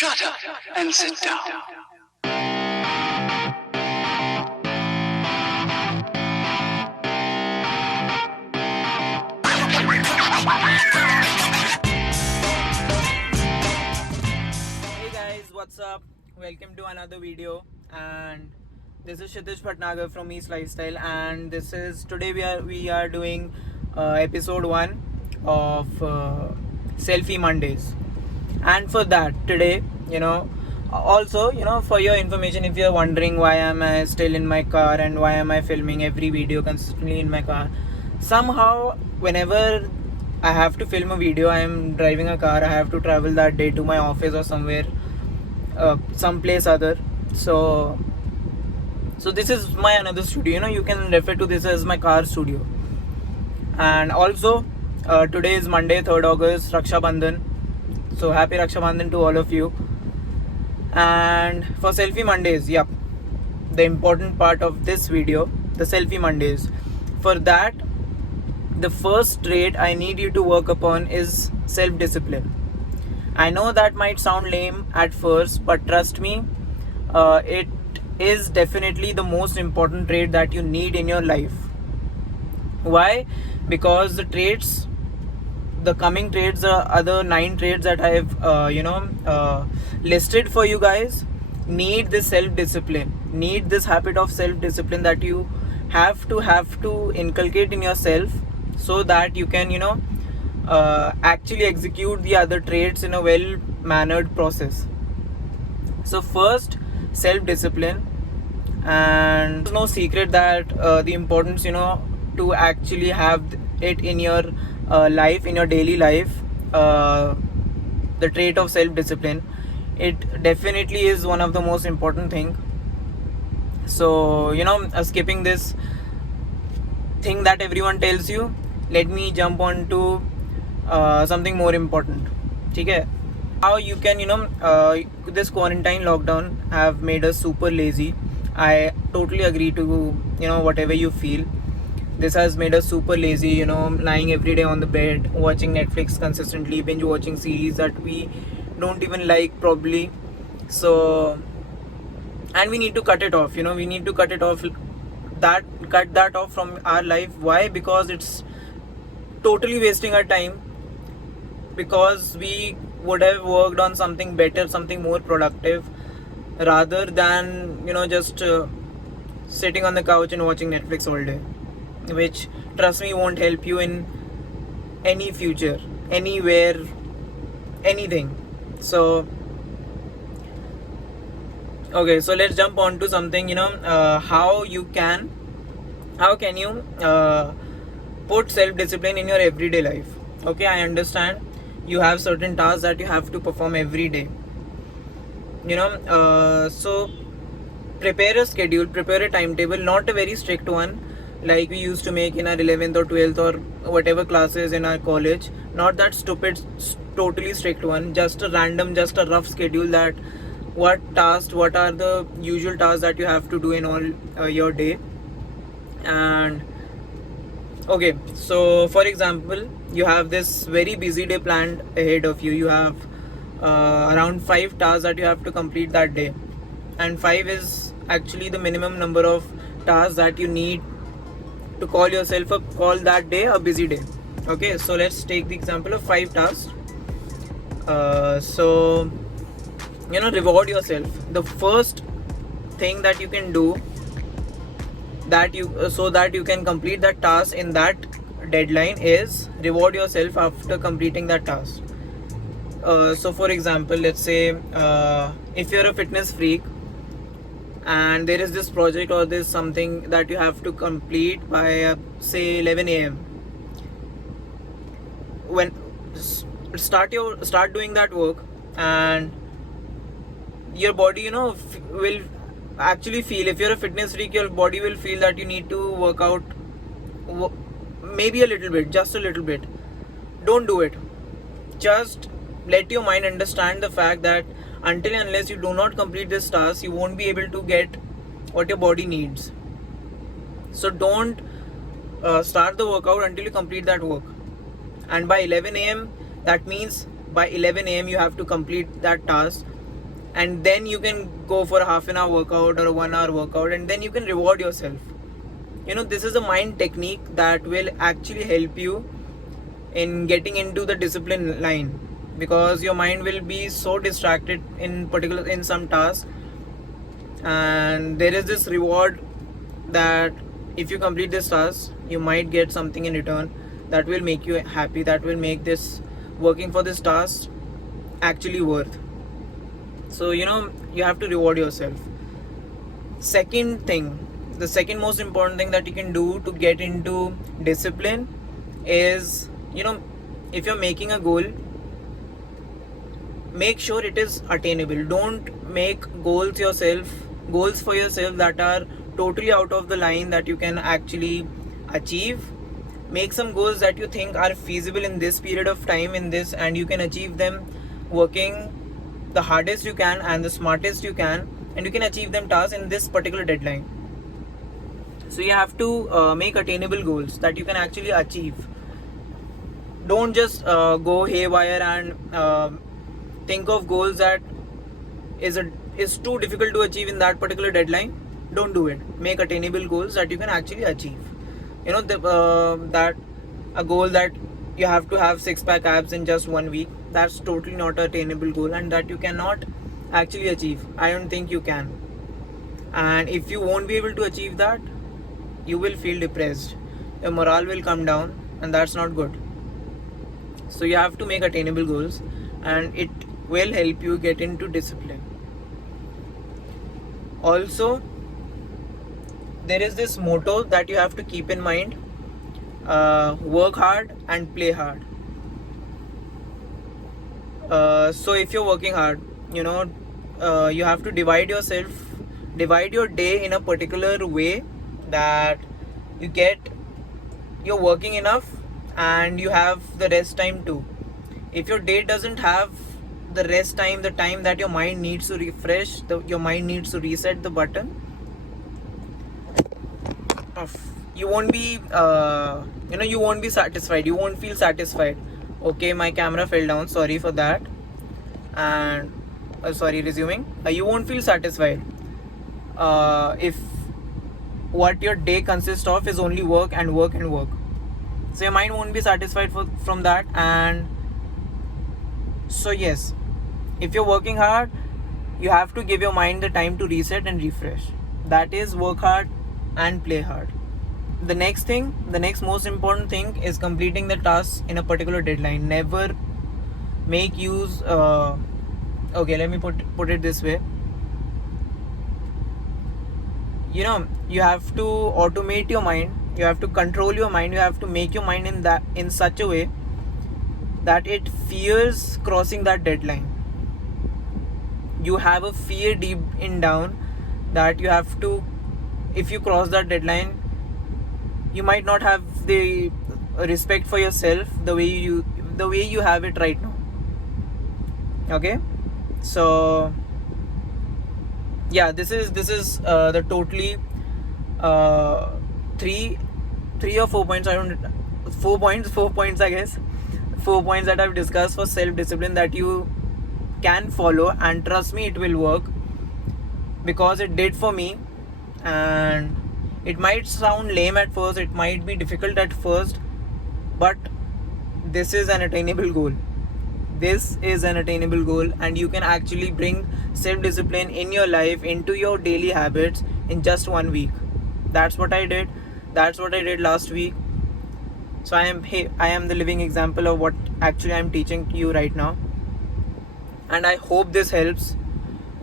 Shut up and sit down. Hey guys, what's up? Welcome to another video, and this is Kshitij Bhatnagar from East Lifestyle, and this is today we are doing episode 1 of Selfie Mondays. And for that today, also, for your information, if you're wondering why am I still in my car and why am I filming every video consistently in my car, somehow whenever I have to film a video, I am driving a car, I have to travel that day to my office or somewhere, someplace other. So this is my another studio. You can refer to this as my car studio. And also, today is Monday, 3rd August, Raksha Bandhan. So happy Raksha Bandhan to all of you. And for Selfie Mondays, yep, the important part of this video, the Selfie Mondays. For that, the first trait I need you to work upon is self-discipline. I know that might sound lame at first, but trust me, it is definitely the most important trait that you need in your life. Why? Because the coming traits, the other 9 traits that I have listed for you guys, need this self-discipline, need this habit of self-discipline that you have to inculcate in yourself, so that you can actually execute the other traits in a well mannered process. So first, self-discipline. And there's no secret that the importance to actually have it in your life, in your daily life, the trait of self-discipline, it definitely is one of the most important thing. So skipping this thing that everyone tells you, let me jump on to something more important. Okay, how you can this quarantine lockdown have made us super lazy. I totally agree to whatever you feel. This has made us super lazy, lying every day on the bed, watching Netflix consistently, binge watching series that we don't even like probably. So, and we need to cut it off. We need to cut it off, cut that off from our life. Why? Because it's totally wasting our time, because we would have worked on something better, something more productive, rather than just sitting on the couch and watching Netflix all day, which, trust me, won't help you in any future, anywhere, anything. So okay, so let's jump on to something. How can you put self-discipline in your everyday life. Okay, I understand you have certain tasks that you have to perform every day. So prepare a schedule, prepare a timetable, not a very strict one like we used to make in our 11th or 12th or whatever classes in our college. Not that stupid, totally strict one, just a random, just a rough schedule, that what are the usual tasks that you have to do in all your day. And okay, so for example, you have this very busy day planned ahead of you. You have around 5 tasks that you have to complete that day, and 5 is actually the minimum number of tasks that you need to call that day a busy day. Okay, so let's take the example of 5 tasks. So reward yourself. The first thing that you can do, that you can complete that task in that deadline, is reward yourself after completing that task. So for example, let's say if you're a fitness freak and there is this project or this something that you have to complete by say 11 a.m. when start doing that work, and your body will actually feel, if you're a fitness freak, your body will feel that you need to work out maybe a little bit, just a little bit. Don't do it. Just let your mind understand the fact that until and unless you do not complete this task, you won't be able to get what your body needs. So don't start the workout until you complete that work. And by 11 a.m, that means by 11 a.m you have to complete that task. and then you can go for a half an hour workout or a 1 hour workout, and then you can reward yourself. This is a mind technique that will actually help you in getting into the discipline line, because your mind will be so distracted in some tasks, and there is this reward that if you complete this task you might get something in return that will make you happy, that will make this working for this task actually worth. So you have to reward yourself. Second thing, the second most important thing that you can do to get into discipline is, if you're making a goal, make sure it is attainable. Don't make goals for yourself that are totally out of the line that you can actually achieve. Make some goals that you think are feasible in this period of time, and you can achieve them working the hardest you can and the smartest you can, and you can achieve them tasks in this particular deadline. So you have to make attainable goals that you can actually achieve. Don't just go haywire and think of goals that is too difficult to achieve in that particular deadline. Don't do it. Make attainable goals that you can actually achieve. That a goal that you have to have 6-pack abs in just 1 week, that's totally not an attainable goal, and that you cannot actually achieve. I don't think you can. And if you won't be able to achieve that, you will feel depressed. Your morale will come down, and that's not good. So you have to make attainable goals, and it will help you get into discipline. Also, there is this motto that you have to keep in mind: work hard and play hard. So if you're working hard, you have to divide your day in a particular way that you're working enough and you have the rest time too. If your day doesn't have the rest time, the time that your mind needs to refresh, your mind needs to reset the button, you won't be satisfied. You won't feel satisfied. Okay, my camera fell down, sorry for that. And resuming, you won't feel satisfied if what your day consists of is only work and work and work. So your mind won't be satisfied from that. And so yes, if you're working hard, you have to give your mind the time to reset and refresh. That is work hard and play hard. The next most important thing is completing the task in a particular deadline. Never make use okay, let me put it this way. You have to automate your mind, you have to control your mind, you have to make your mind in such a way that it fears crossing that deadline. You have a fear deep in down that you have to, if you cross that deadline, you might not have the respect for yourself the way you have it right now. Okay, so yeah, this is the totally 3 or 4 points. 4 points, I guess. 4 points that I've discussed for self-discipline that you can follow, and trust me, it will work, because it did for me. And it might sound lame at first, it might be difficult at first, but this is an attainable goal. And you can actually bring self-discipline in your life, into your daily habits, in just 1 week. That's what I did last week. So I am the living example of what actually I'm teaching you right now. And I hope this helps,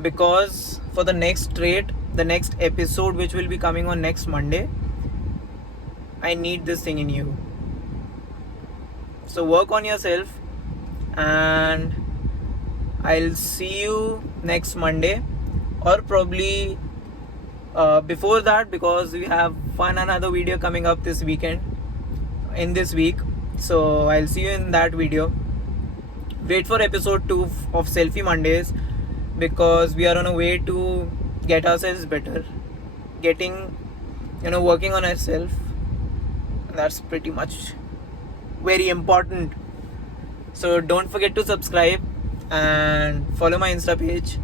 because for the next episode, which will be coming on next Monday, I need this thing in you. So work on yourself, and I'll see you next Monday, or probably before that, because we have another video coming up this week. So I'll see you in that video. Wait for episode 2 of Selfie Mondays, because we are on a way to get ourselves better, working on ourselves. That's pretty much very important. So don't forget to subscribe and follow my Insta page.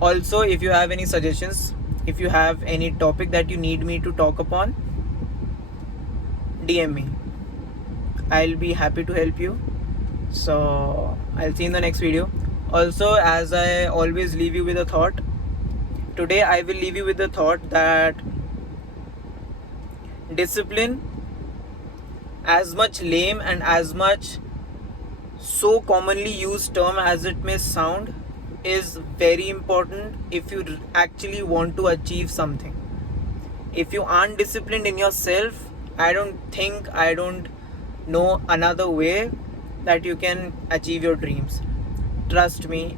Also, if you have any suggestions, if you have any topic that you need me to talk upon, DM me. I'll be happy to help you. So I'll see you in the next video. Also, as I always leave you with a thought, today I will leave you with the thought that discipline, as much lame and as much so commonly used term as it may sound, is very important if you actually want to achieve something. If you aren't disciplined in yourself, I don't know another way that you can achieve your dreams. Trust me,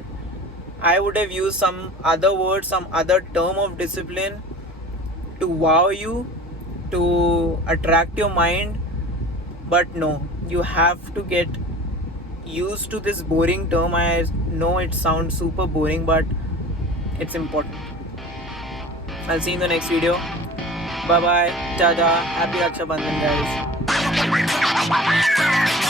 I would have used some other word, some other term of discipline to wow you, to attract your mind, but no, you have to get used to this boring term. I know it sounds super boring, but it's important. I'll see you in the next video. Bye bye, tada, happy Raksha Bandhan, guys.